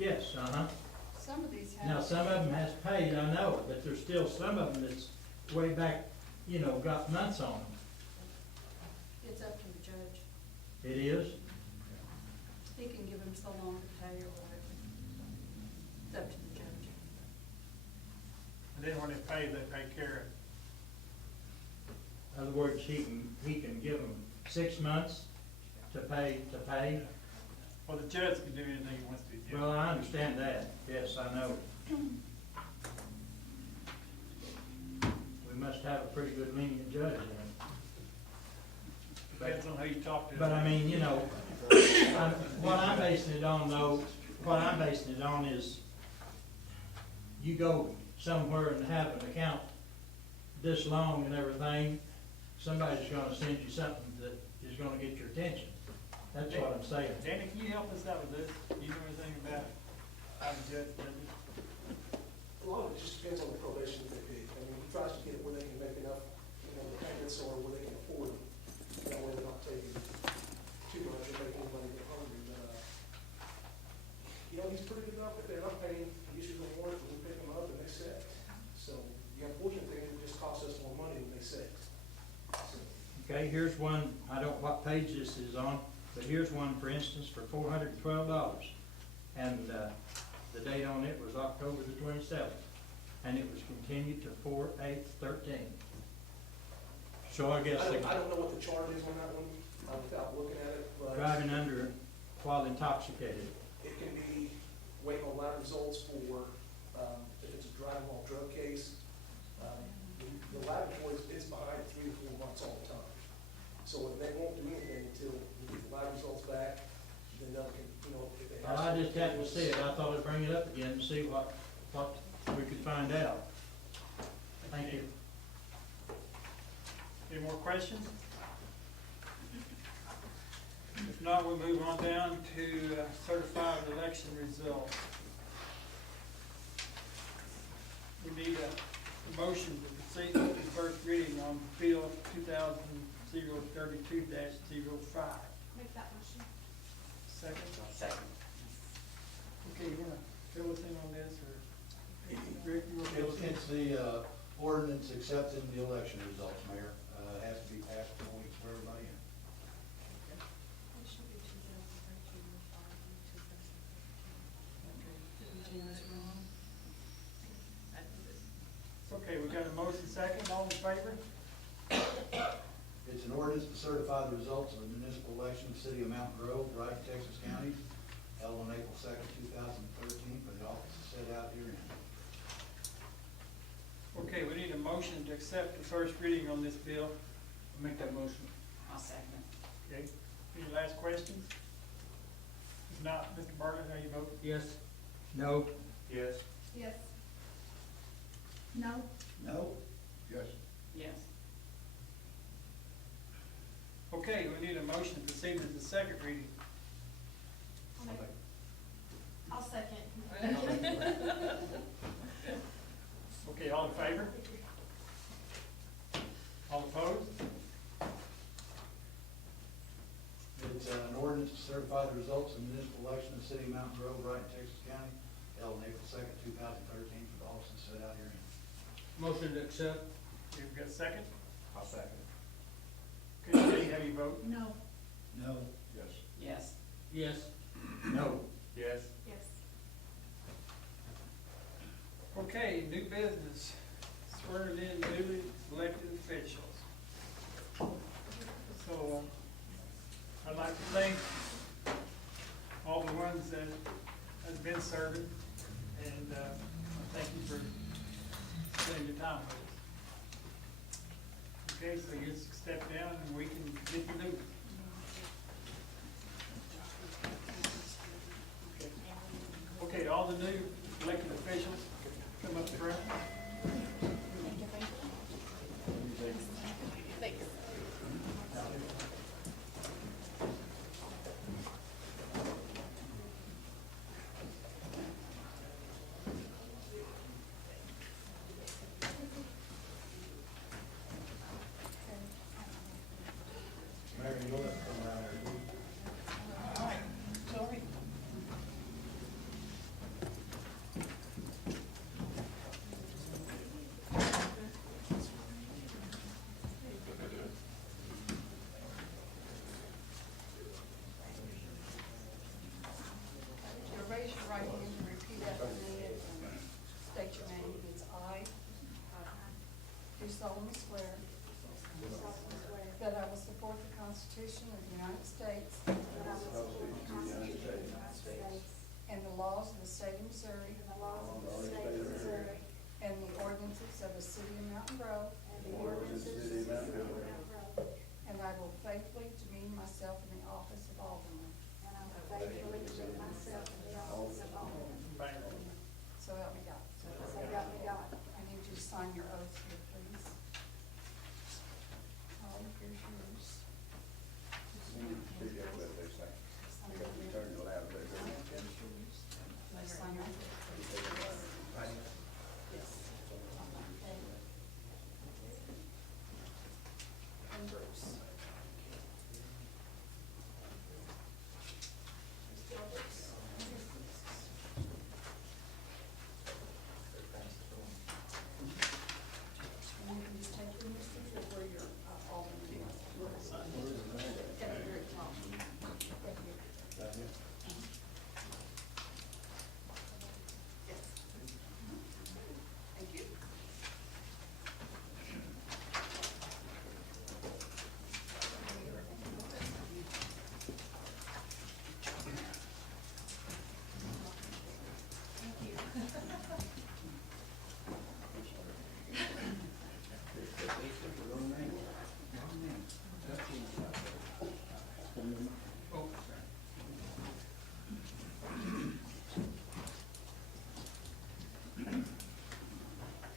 Yes, uh-huh. Some of these have. Now, some of them has paid, I know, but there's still some of them that's way back, got months on them. It's up to the judge. It is? He can give him so long to pay or whatever. It's up to the judge. And then when they pay care In other words, he can give them 6 months to pay. of it. Well, the judge can do anything he wants to do. Well, I understand that, yes, I know. We must have a pretty good lenient judge then. Depends on who you talk to. But I mean, what I'm basing it on though, what I'm basing it on is you go somewhere and have an account this long and everything, somebody's gonna send you something that is gonna get your attention. That's what I'm saying. Danny, can you help us out with this? Do you know anything about how the judge does it? A lot of it just depends on the probation they pick. I mean, he tries to get it where they can make enough, payments or where they can afford it. That way they're not taking too much and making anybody get hungry, but, he's pretty good enough if they're not paying, he issues a warrant, we pick them up and they set. So the unfortunate thing is it just costs us more money than they set. So, Okay, here's one, I don't know what page this is on, but here's one, for instance, for $412. And, the date on it was October the 27th, and it was continued to 4/8/13. So I guess I don't know what the charge is on that one, without looking at it, but driving under while intoxicated. it can be waiting on lab results for, if it's a driving while drug case. The laboratory is behind 3 to 4 months all the time. So they won't do anything until we get the lab results back, then they'll, if they have. Well, I just happened to see it, I thought I'd bring it up again and see what we could find out. Thank you. Any more questions? If not, we'll move on down to certified election results. We need a motion to proceed with the first reading on Bill 2000-32-05. Make that motion. Second? Second. Okay, you wanna fill us in on this, or Rick, you wanna fill us in? It's the ordinance accepting the election results, Mayor. It has to be passed before we swear everybody in. It should be 2013 or 2013. Did we do this wrong? Okay, we got a motion second, all in favor? It's an ordinance to certify the results of the municipal election of the city of Mountain Grove, Wright, Texas County, held on April 2nd, 2013, for the offices set out herein. Okay, we need a motion to accept the first reading on this bill. I'll make that motion. I'll second it. Okay, any last questions? If not, Mr. Bartlett, how you vote? Yes? No? Yes. Yes. No. No? Yes. Yes. Okay, we need a motion to proceed with the second reading. I'll second. Okay, all in favor? All opposed? It's an ordinance to certify the results of the municipal election of the city of Mountain Grove, Wright, Texas County, held on April 2nd, 2013, for the offices set out herein. Motion to accept? You've got a second? I'll second Okay, Jay, how you vote? No. No? it. Yes. Yes? No? Yes. Yes. Okay, new business, swearing in newly elected officials. So, I'd like to thank all the ones that have been serving, and, thank you for spending your time with us. Okay, so you just step down and we can get the new. Okay, all the new elected officials, come up front. Thanks. Mayor, you'll have to come around there. Sorry.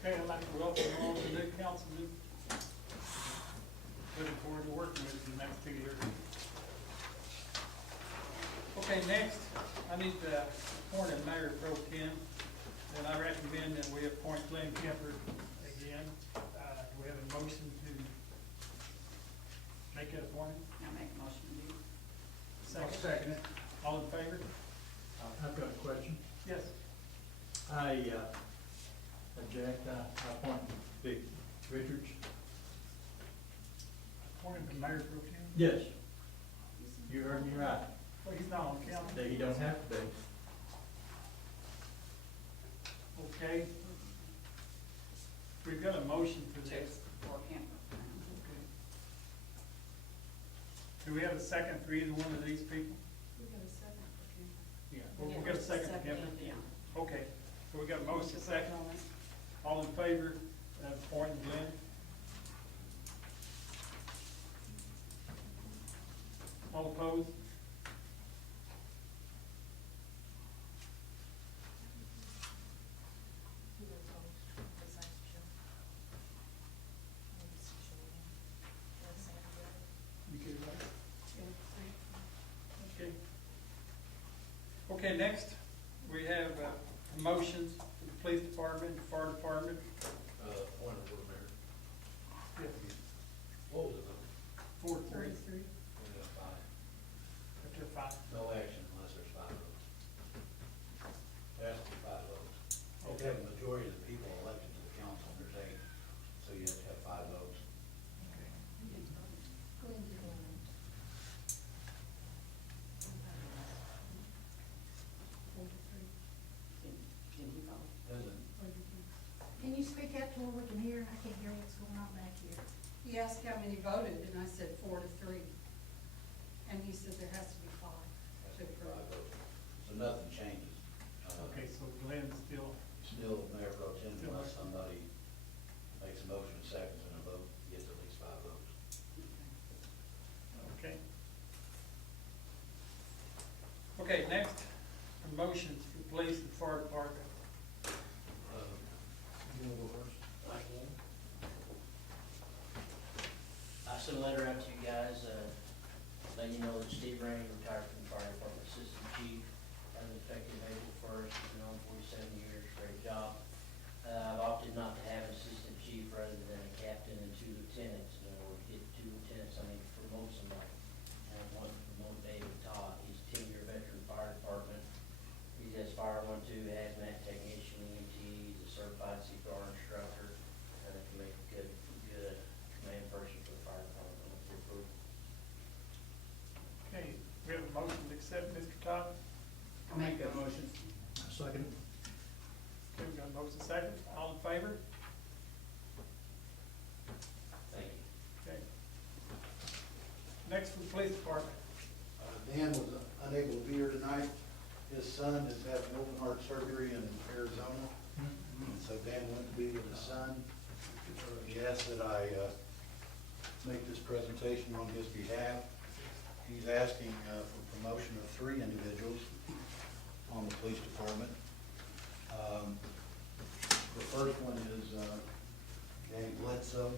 Okay, I'd like to welcome all the new councilmen. Looking forward to working with you in the next 2 years. Okay, next, I need to appoint a mayor pro tem, and I recommend that we appoint Glenn Kemper again. Do we have a motion to make that appointment? I'll make a motion to do. Second it. All in favor? I've got a question. Yes. I object, I appoint Vic Richards. Appoint him to mayor pro tem? Yes. You heard me right, Well, he's not on council. that he don't have to be. Okay. We've got a motion for Check this. for camper. Okay. Do we have a second for either one of these people? We got a second for Kemper. Yeah. Well, we got a second for him. Yeah. Okay, so we got a motion second. All in favor of appointing Glenn? All opposed? Who was opposed? Besides Joe? Maybe some show him. That's it. You good, right? Yeah, three. Okay. Okay, next, we have promotions for the police department, the fire department. Point of order, Mayor. Yes. What was it? 4-3, Five. up to 5. No action unless there's 5 votes. There has to be 5 votes. You have to have a majority of the people elected to the council, and there's 8, so you have to have 5 votes. Glenn did one. Four to three. Did he vote? Doesn't, Or did you? Can you speak up to where we can hear? I can't hear what's going on back here. He asked how many voted, and I said 4 to 3. And he said there has to be 5 has to to be 5 approve. votes. So nothing changes. Okay, so Glenn's still, Still Mayor Pro Tem unless somebody makes a motion, seconds, and a vote, gets at least 5 votes. okay. Okay, next, promotions for police and fire department. You wanna go first? I can. I sent a letter out to you guys, letting you know that Steve Rainey retired from the fire department assistant chief, as effective April 1st, he's been on 47 years, great job. I've opted not to have an assistant chief rather than a captain and 2 lieutenants. In order to get 2 lieutenants, I need to promote somebody. And I want to promote David Todd, he's a 10-year veteran fire department. He has fire 1-2, hazmat technician, EMT, he's a certified CPR instructor, and it can make a good command person for the fire department with your approval. Okay, we have a motion to accept Mr. Todd. I'll make that motion. Second. Okay, we got a motion second. All in favor? Thank you. Okay. Next, for the police department. Dan was unable to be here tonight. His son is having open heart surgery in Arizona, and so Dan went to be with his son. He asked that I make this presentation on his behalf. He's asking for promotion of 3 individuals on the police department. The first one is Danny Bledsoe.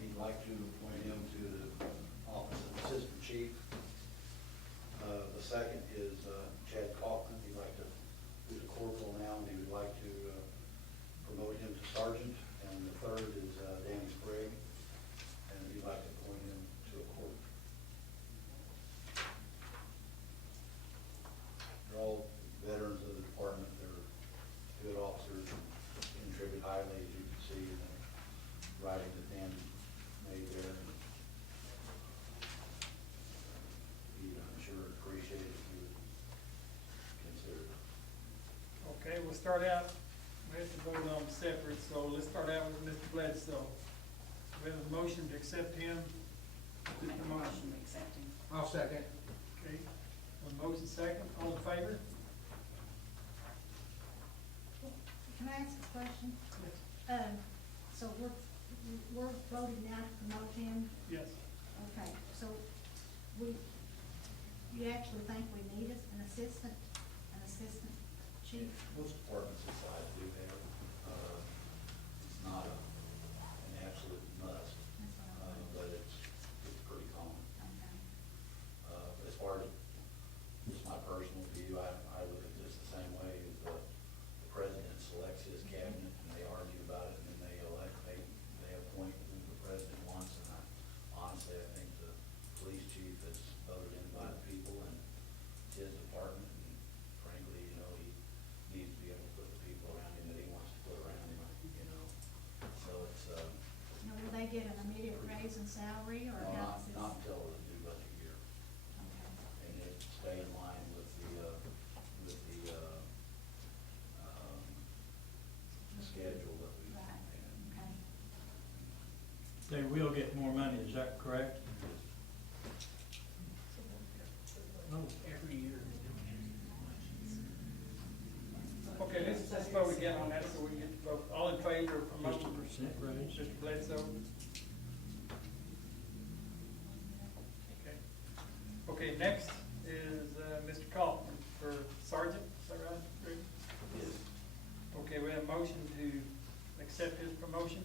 He'd like to appoint him to the office of assistant chief. The second is Chad Kaufman. He'd like to, who's a corporal now, and he would like to promote him to sergeant. And the third is Danny Sprague, and he'd like to appoint him to a court. They're all veterans of the department. They're good officers, contribute highly, as you can see in the writing that Dan made there. He'd, I'm sure, appreciate it if you would consider it. Okay, we'll start out, we have to vote on them separate, so let's start out with Mr. Bledsoe. We have a motion to accept him. I'll make a motion to accept him. I'll second. Okay, a motion second, all in favor? Can I ask a question? So we're voting now to promote him? Yes. Okay, so you actually think we need an assistant chief? Most departments inside do have, is that correct? No. Every year. Okay, let's vote again on that, so we get to vote. All in favor of Just a promoting percent raise? Mr. Bledsoe? Okay. Okay, next is, Mr. Kaufman for sergeant, is that right, Rick? Yes. Okay, we have a motion to accept his promotion.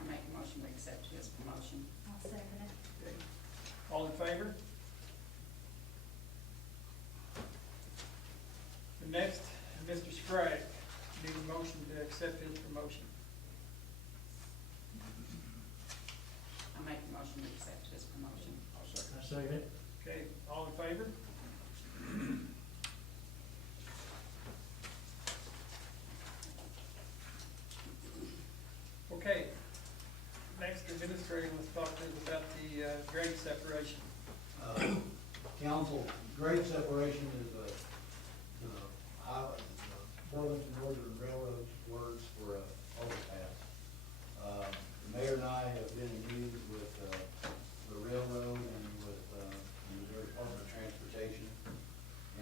I make a motion to accept his promotion. I'll second it. Okay. All in favor? The next, Mr. Sprague, need a motion to accept his promotion. I make a motion to accept his promotion. I second it. Okay, all in favor? Okay, next administrator, let's talk to us about the grade separation. Council, grade separation is the highway, the Burlington Northern Railroad words for a overpass. The mayor and I have been in meetings with the railroad and with the Missouri Department of Transportation.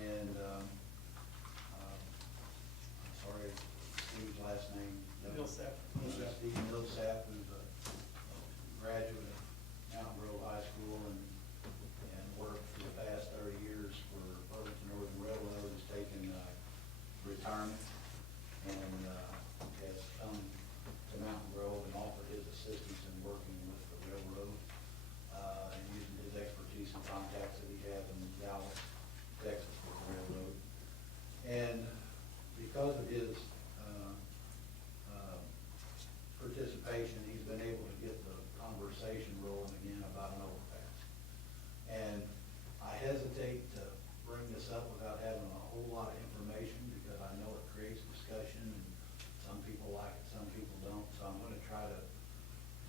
And, I'm sorry, Steve's last name. Millsap. Steve Millsap, who's a graduate of Mountain Grove High School and worked for the past 30 years for Burlington Northern Railroad, has taken retirement and has come to Mountain Grove and offered his assistance in working with the railroad and using his expertise and contacts that he has in Dallas, Texas with the railroad. And because of his participation, he's been able to get the conversation rolling again about an overpass. And I hesitate to bring this up without having a whole lot of information, because I know it creates discussion, and some people like it, some people don't. So I'm gonna try to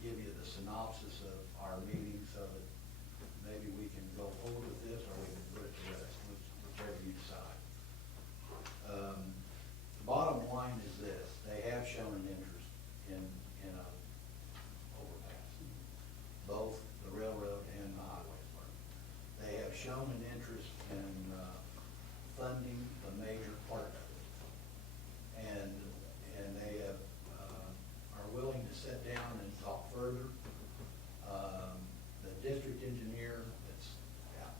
give you the synopsis of our meeting, so that maybe we can go forward with this, or we can put it to rest, whichever you decide. The bottom line is this: they have shown an interest in a overpass, both the railroad and the highway department. They have shown an interest in funding the major part of it. And they have, are willing to sit down and talk further. The district engineer that's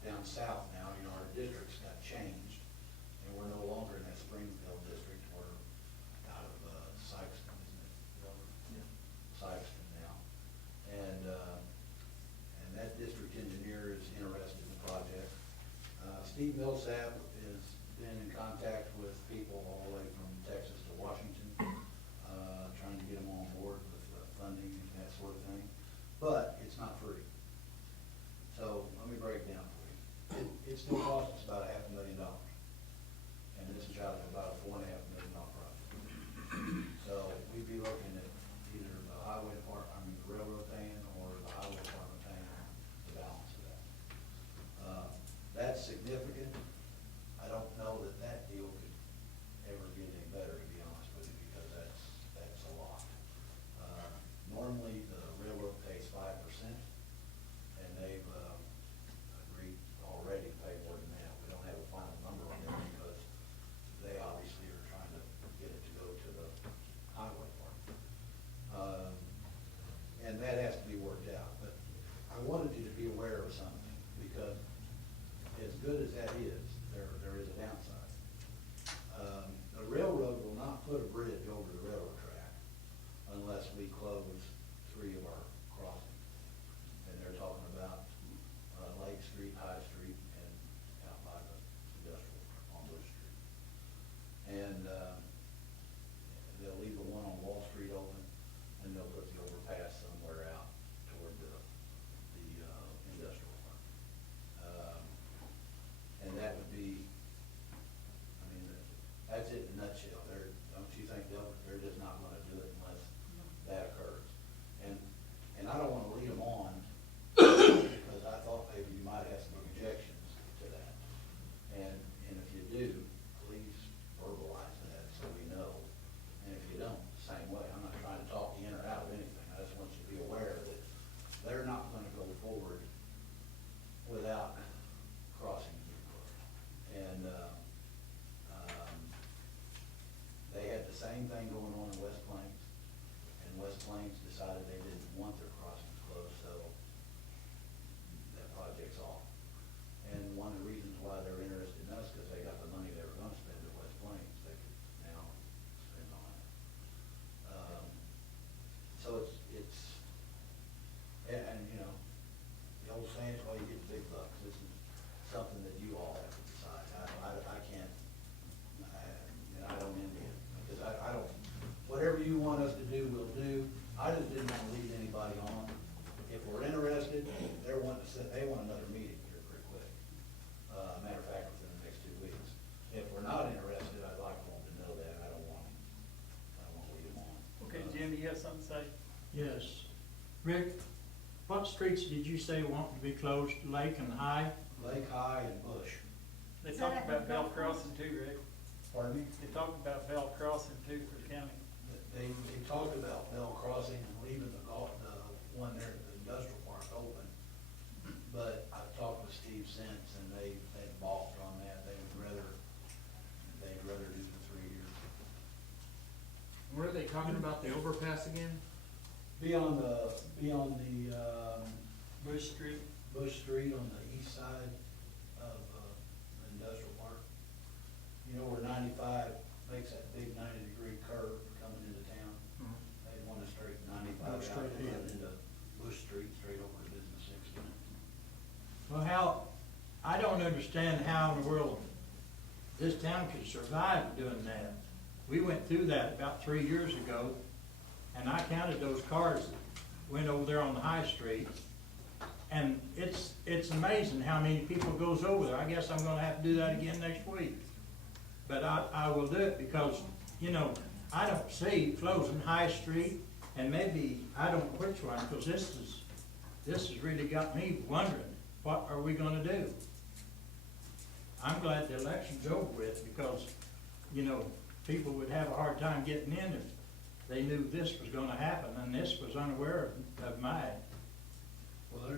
down south now, our districts got changed, and we're no longer in that Springfield district, we're out of Sykeston, isn't it? Sykeston now. And that district engineer is interested in the project. Steve Millsap has been in contact with people all the way from Texas to Washington, trying to get them on board with funding and that sort of thing. But it's not free. So let me break it down for you. It still costs us about $500,000. And this is out of about a $4.5 million project. So we'd be looking at either the highway department, the railroad paying, or the highway department paying the balance of that. That's significant. I don't know that that deal could ever get any better, to be honest with you, because that's a lot. Normally, the railroad pays 5%, and they've agreed already to pay more than that. We don't have something to say? Yes. Rick, what streets did you say want to be closed, Lake and High? Lake High and Bush. They Is talked that about at Bell golf course? Crossing too, Rick. Pardon me? They talked about Bell Crossing too for the county. They talked about Bell Crossing and leaving the one there at the industrial park open. But I've talked with Steve since, and they balked on that. They'd rather do the 3 years. What are they talking about, the overpass again? Be on the Bush Street. Bush Street on the east side of, the industrial park. You know where 95 makes that big 90-degree curve coming into town? They want to straighten 95 Go straight out and ahead. run into Bush Street, straight over to Business 16. Well, I don't understand how in the world this town could survive doing that. We went through that about 3 years ago, and I counted those cars that went over there on the High Street. And it's amazing how many people goes over there. I guess I'm gonna have to do that again next week. But I will do it because, you know, I don't see closing High Street, and maybe, I don't know which one, because this has really got me wondering, what are we gonna do? I'm glad the election's over with, because, you know, people would have a hard time getting in if they knew this was gonna happen, and this was unaware of my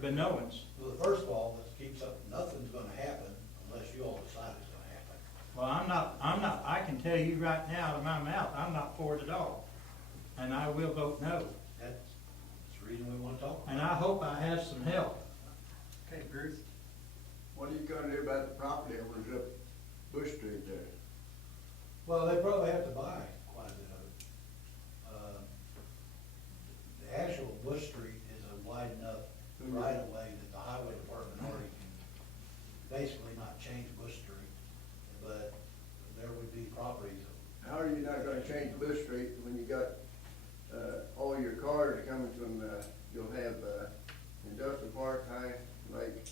benevolence. Well, first of all, let's keep something, nothing's gonna happen unless you all decide it's gonna happen. Well, I'm not, I can tell you right now out of my mouth, I'm not for it at all. And I will vote no. That's the reason we wanna talk about it. And I hope I have some help. Okay, Bruce. What are you gonna do about the property owners up Bush Street there? Well, they probably have to buy quite a bit of it. The actual Bush Street is a wide enough right of way that the highway department already can basically not change Bush Street, but there would be properties. How are you not gonna change Bush Street when you got, all your cars coming from, you'll have, Industrial Park, High Lake,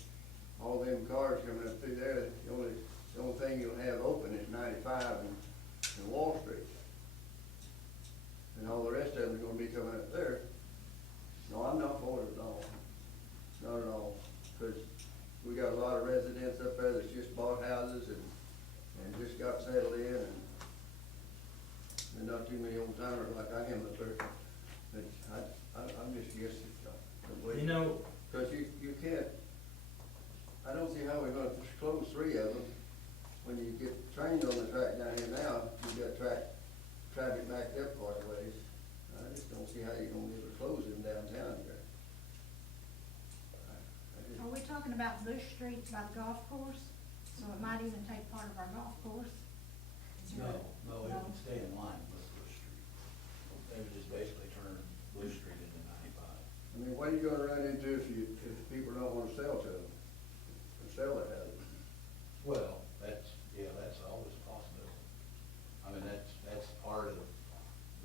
all them cars coming up through there, the only thing you'll have open is 95 and Wall Street. And all the rest of them are gonna be coming up there. No, I'm not for it at all, not at all, because we got a lot of residents up there that's just bought houses and just got settled in, and not too many old timers like I am up there. But I'm just guessing, the way. You know, Because you can't, I don't see how we're gonna close 3 of them. When you get trains on the track down here now, you got traffic backed up quite a ways. I just don't see how you're gonna be able to close them downtown here. Are we talking about Bush Street by the golf course? So it might even take part of our golf course? No, it would stay in line with Bush Street. They would just basically turn Bush Street into 95. I mean, what are you gonna run into if people don't wanna sell to them, or sell their houses? Well, that's always a possibility. I mean, that's part of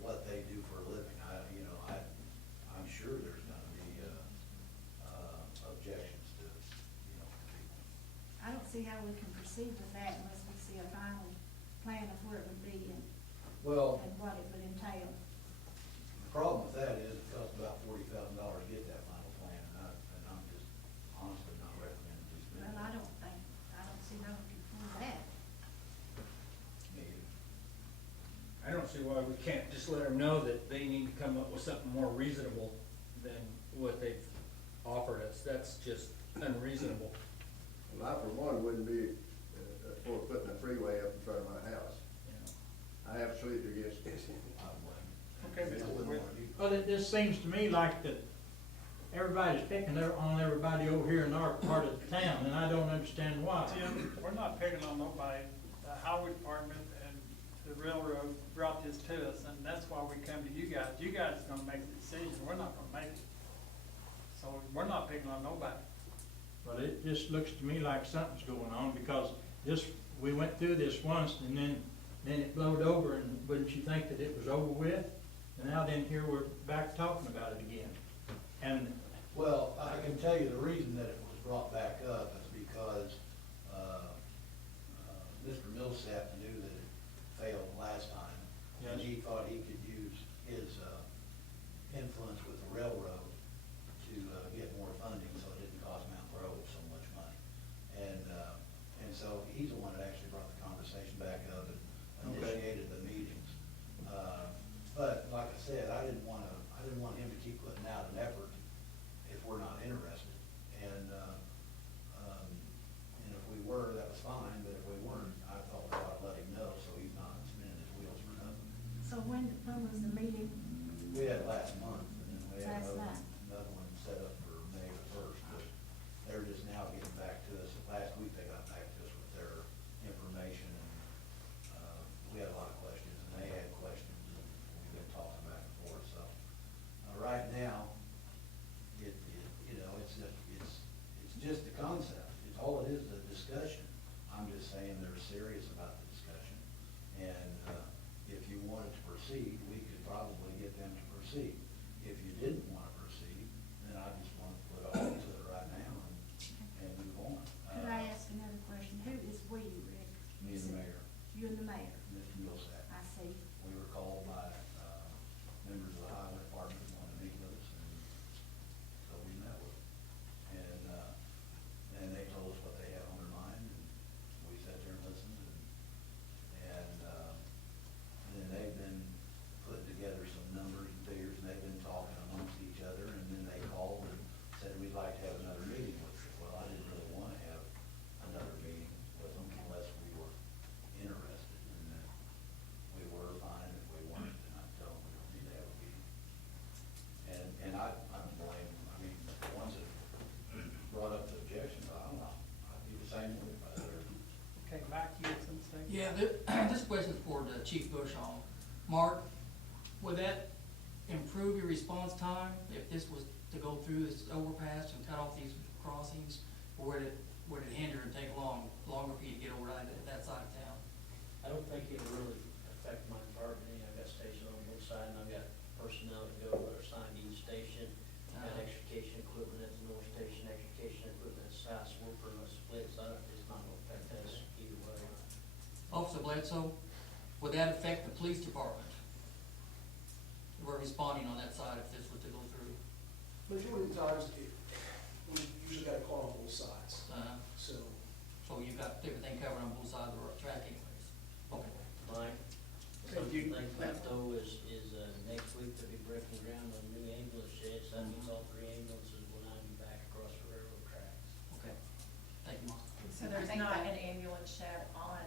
what they do for a living. I'm sure there's gonna be, objections to, people. I don't see how we can proceed with that unless we see a final plan of where it would be and Well, what it would entail. the problem with that is it costs about $40,000 to get that final plan, and I'm just honestly not recommending these. Well, I don't see how we can prove that. Maybe. I don't see why we can't just let them know that they need to come up with something more reasonable than what they've offered us. That's just unreasonable. Well, I for one wouldn't be, for putting a freeway up in front of my house. You know. I absolutely against it. I don't blame you. Okay, I Mr. wouldn't Whit. wanna do- but it just seems to me like that everybody's picking on everybody over here in our part of the town, and I don't understand why. Tim, we're not picking on nobody. The highway department and the railroad brought this to us, and that's why we come to you guys. You guys are gonna make the decision, we're not gonna make it. So we're not picking on nobody. But it just looks to me like something's going on, because we went through this once, and then it blowed over, and wouldn't you think that it was over with? And now then here we're back talking about it again. And, Well, I can tell you the reason that it was brought back up is because, Mr. Millsap knew that it failed last time. And Yes. he thought he could use his serious about the discussion. And, if you wanted to proceed, we could probably get them to proceed. If you didn't want to proceed, then I just want to put a halt to it right now and move on. Could I ask another question? Who is we, Rick? Me and the mayor, You and the mayor? Mr. Millsap. I see. We were called by, members of the highway department who wanted to meet with us, and so we met with them. And they told us what they had on their mind, and we sat there and listened, and then they've been putting together some numbers and figures, and they've been talking amongst each other, and then they called and said, we'd like to have another meeting with you. Well, I didn't really want to have another meeting with them unless we were interested, and then we were fine. If we weren't, then I'd tell them we don't need to have a meeting. And I don't blame them. I mean, the ones that brought up the objections, I don't know, I'd be the same way if I were. Okay, Mike, you had something to say? Yeah, this question is for Chief Bushong. Mark, would that improve your response time if this was to go through this overpass and cut off these crossings? Or would it hinder and take longer for you to get over that side of town? I don't think it really affect my department. I've got stations on both sides, and I've got personnel that go that are assigned to each station. Got extrication equipment at the north station, extrication equipment at South Swoper, and a split, so it's not gonna affect us either way. Officer Bledsoe, would that affect the police department? We're responding on that side if this was to go through. Majority of the times, we usually got a car on both sides, so. So you've got everything covered on both sides of the track anyways. Okay. Mike, something left though is next week they'll be breaking ground on new ambulance sheds. That means all 3 ambulances will now be back across the railroad tracks. Okay. Thank you, Mark. So there's not an ambulance shed on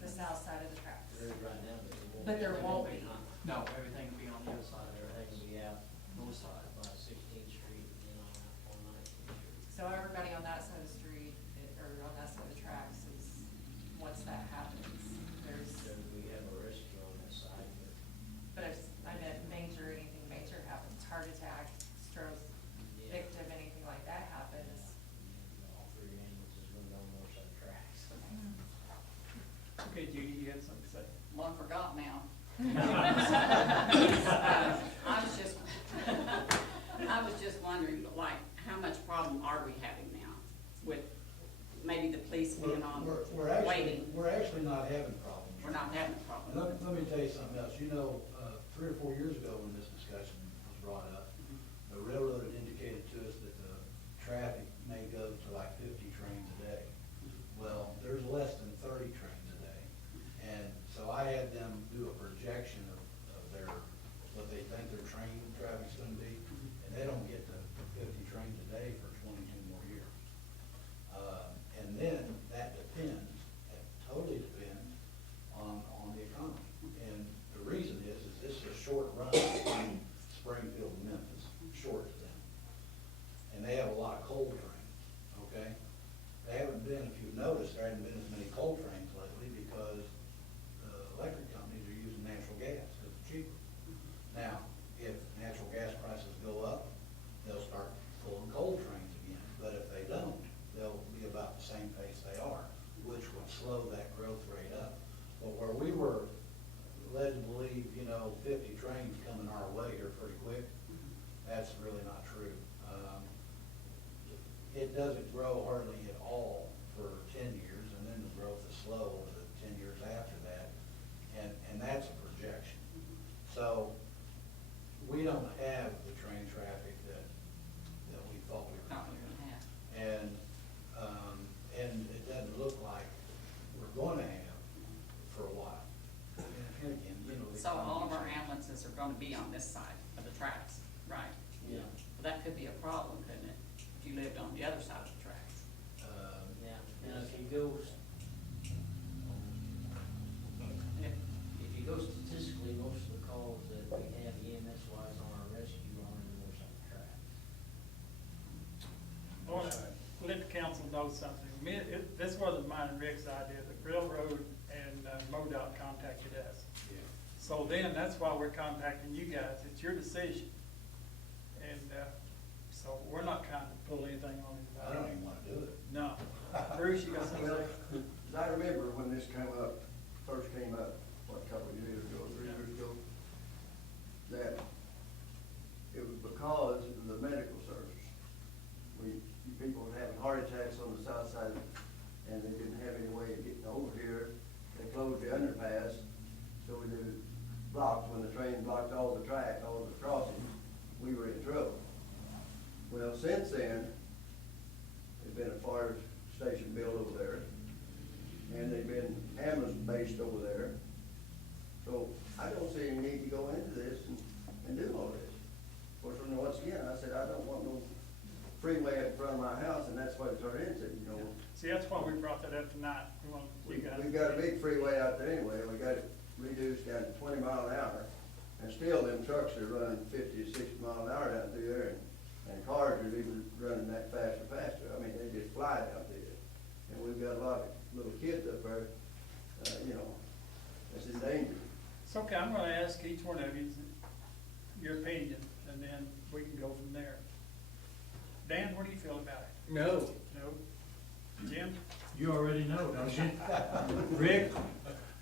the south side of the tracks? There is right now, But there won't be. No, everything will be on the other side. Everything will be out North side. by 16th Street and then on 19th Street. So everybody on that side of the street, or on that side of the tracks is, once that happens, there's, So we have a rescue on that side, but if, I meant anything major happens, heart attack, stroke, yeah. victim, anything like that happens. All 3 ambulances going down the north side tracks. Okay, Judy, you had something to say? Well, I forgot now. I was just wondering, like, how much problem are we having now with maybe the police being on, waiting? We're actually not having problems. We're not having a problem. Let me tell you something else. You know, 3 or 4 years ago when this discussion was brought up, the railroad had indicated to us that the traffic may go to like 50 trains a day. Well, there's less than 30 trains a day. And so I had them do a projection of their, what they think their train traffic's gonna be, and they don't get to 50 trains a day for 22 more years. And then that depends, it totally depends on the economy. And the reason is this is a short run between Springfield and Memphis, short to them. And they have a lot of coal trains, okay? They haven't been, if you've noticed, there haven't been as many coal trains lately because the electric companies are using natural gas because it's cheaper. Now, if natural gas prices go up, they'll start pulling coal trains again. But if they don't, they'll be about the same pace they are, which would slow that growth rate up. But where we were led to believe, 50 trains coming our way here pretty quick, that's really not true. It doesn't grow hardly at all for 10 years, and then the growth is slow over the 10 years after that, and that's a projection. So we don't have the train traffic that we thought we were Not going to gonna have. and it doesn't look like we're going to have for a while. And again, the So all of our economy's- ambulances are gonna be on this side of the tracks, right? Yeah. Well, that could be a problem, couldn't it, if you lived on the other side of the tracks? Yeah, and if you go, if you go statistically, most of the calls that we have EMS wise on our rescue are on the north side of the tracks. I want to let the council know something. This wasn't mine and Rick's idea. The railroad and MoDOT contacted us. Yeah. So then, that's why we're contacting you guys. It's your decision. And so we're not trying to pull anything on I anybody. don't even want to do it. No. Bruce, you got something to say? I remember when this first came up, what, a couple of years ago, 3 years ago, that it was because of the medical service. People were having heart attacks on the south side, and they didn't have any way of getting over here. They closed the underpass, so we did blocked, when the train blocked all the track, all the crossings, we were in trouble. Well, since then, there's been a fire station built over there, and they've been ambulance based over there. So I don't see any need to go into this and do all this. Of course, once again, I said, I don't want no freeway in front of my house, and that's what it turned into, you know. See, that's why we brought that up tonight. We want you guys. We've got a big freeway out there anyway, we got it reduced down to 20 miles an hour, and still them trucks are running 50 to 60 miles an hour down through there, and cars are even running that faster. I mean, they just fly down through there. And we've got a lot of little kids up there, you know, that's in danger. It's okay, I'm gonna ask each one of you your opinion, and then we can go from there. Dan, what do you feel about it? No. No? Jim? You already know, don't you? Rick,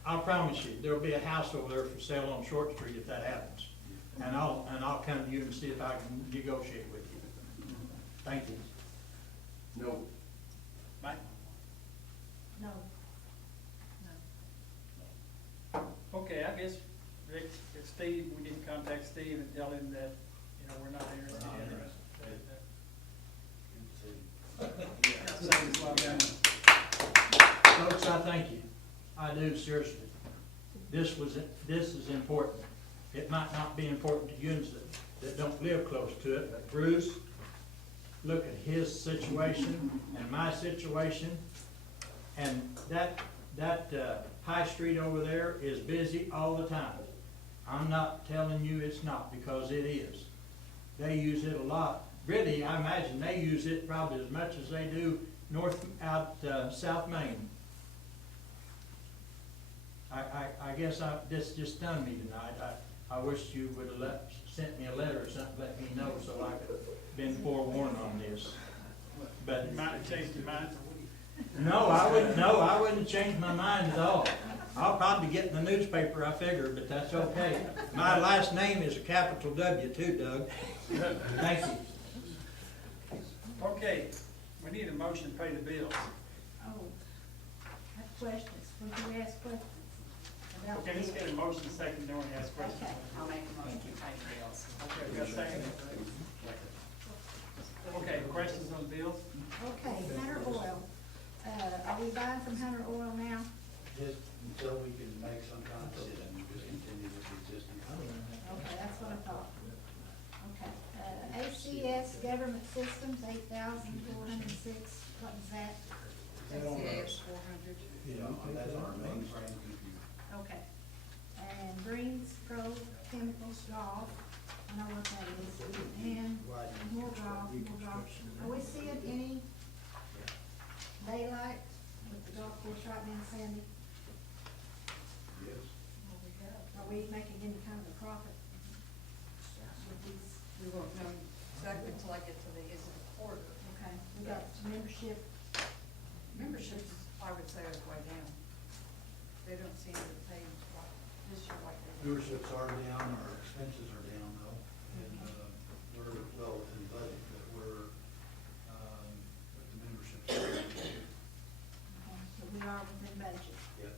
I promise you, there'll be a house over there for sale on Short Street if that happens. And I'll come to you and see if I can negotiate with you. Thank you. No. Mike? No. Okay, I guess, Rick, if Steve, we need to contact Steve and tell him that, you know, we're not interested in it. Folks, I thank you. I do, seriously. This is important. It might not be important to you that don't live close to it, but Bruce, look at his situation and my situation. And that High Street over there is busy all the time. I'm not telling you it's not, because it is. They use it a lot. Really, I imagine they use it probably as much as they do South Main. I guess this just stunned me tonight. I wish you would have sent me a letter or something, let me know, so I could have been forewarned on this. But You might have changed your mind. no, I wouldn't change my mind at all. I'll probably get in the newspaper, I figure, but that's okay. My last name is a capital W too, Doug. Thank you. Okay, we need a motion to pay the bills. Oh, I have questions. Would you ask questions about Okay, let's this? get a motion second, then we ask questions. Okay. I'll make a motion to pay the bills. Okay, we got a second? Okay, questions on the bills? Okay, Hunter Oil. Are we buying from Hunter Oil now? Just until we can make some kind of decision, just continue with the existing. Okay, that's what I thought. Okay, ACS Government Systems, 8,406, what is that? ACS 400. Yeah, that's our mainframe computer. Okay. And Greensgrove Chemicals Golf, I know what that is, and more golf. Are we seeing any daylight with the golf course right now, Sandy? Yes. Are we making any kind of a profit with these? We won't know exactly until I get to the end of the quarter. Okay, we got membership. Memberships, I would say, is way down. They don't seem to pay like this year like they did. Viewerships are down, our expenses are down though, and, we're well within budget, but we're, with the memberships. Okay, but we are within budget. Yeah.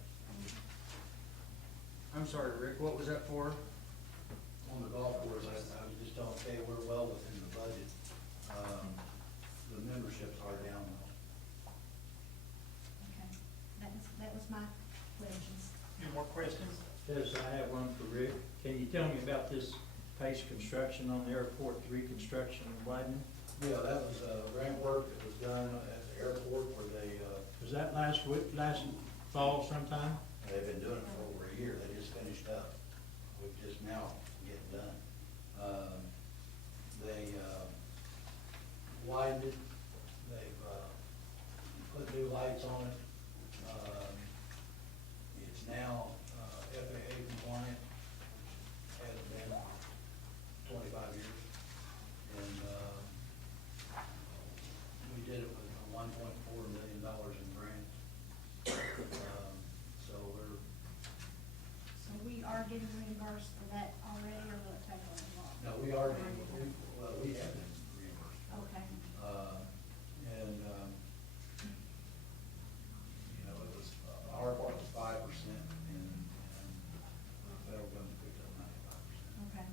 I'm sorry, Rick, what was that for? On the golf course, I was just telling, okay, we're well within the budget. The memberships are down though. Okay, that was my questions. Any more questions? Yes, I have one for Rick. Can you tell me about this Pace Construction on the airport, the reconstruction and widening? Yeah, that was, grant work that was done at the airport where they, Was that last fall sometime? they've been doing it for over a year, they just finished up. We're just now getting done. They, widened it, they've, put new lights on it. It's now, FAA compliant, which hasn't been 25 years. And, we did it with $1.4 million in grants. getting reimbursed for that already, or will it take a little while? No, we have been reimbursed. Okay, You know, it was, our part was 5%, and the federal government picked up 95%. okay.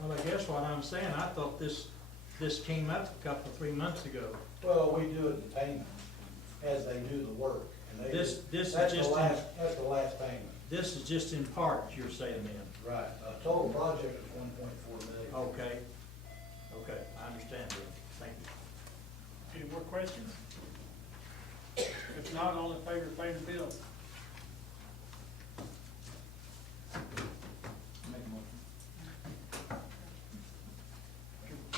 Well, I guess what I'm saying, I thought this came up a couple, 3 months ago. Well, we do it in payment as they do the work, and they. This is that's just the in- last, that's the last payment. This is just in part, you're saying then? Right, total project is 1.4 million. Okay, okay, I understand that, thank you. Any more questions? If not, all in favor of paying the bills?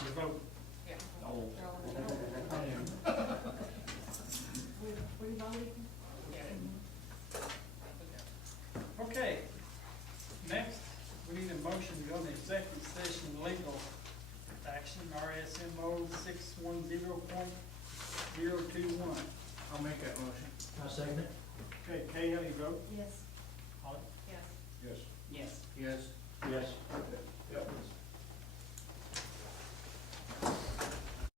Your vote. We voted? Okay, next, we need a motion to go into executive session legal action, RSMO 610.021. I'll make that motion. I second it. Okay, Kay, how do you vote? Yes. Holly? Yes. Yes. Yes. Yes. Yes. Okay.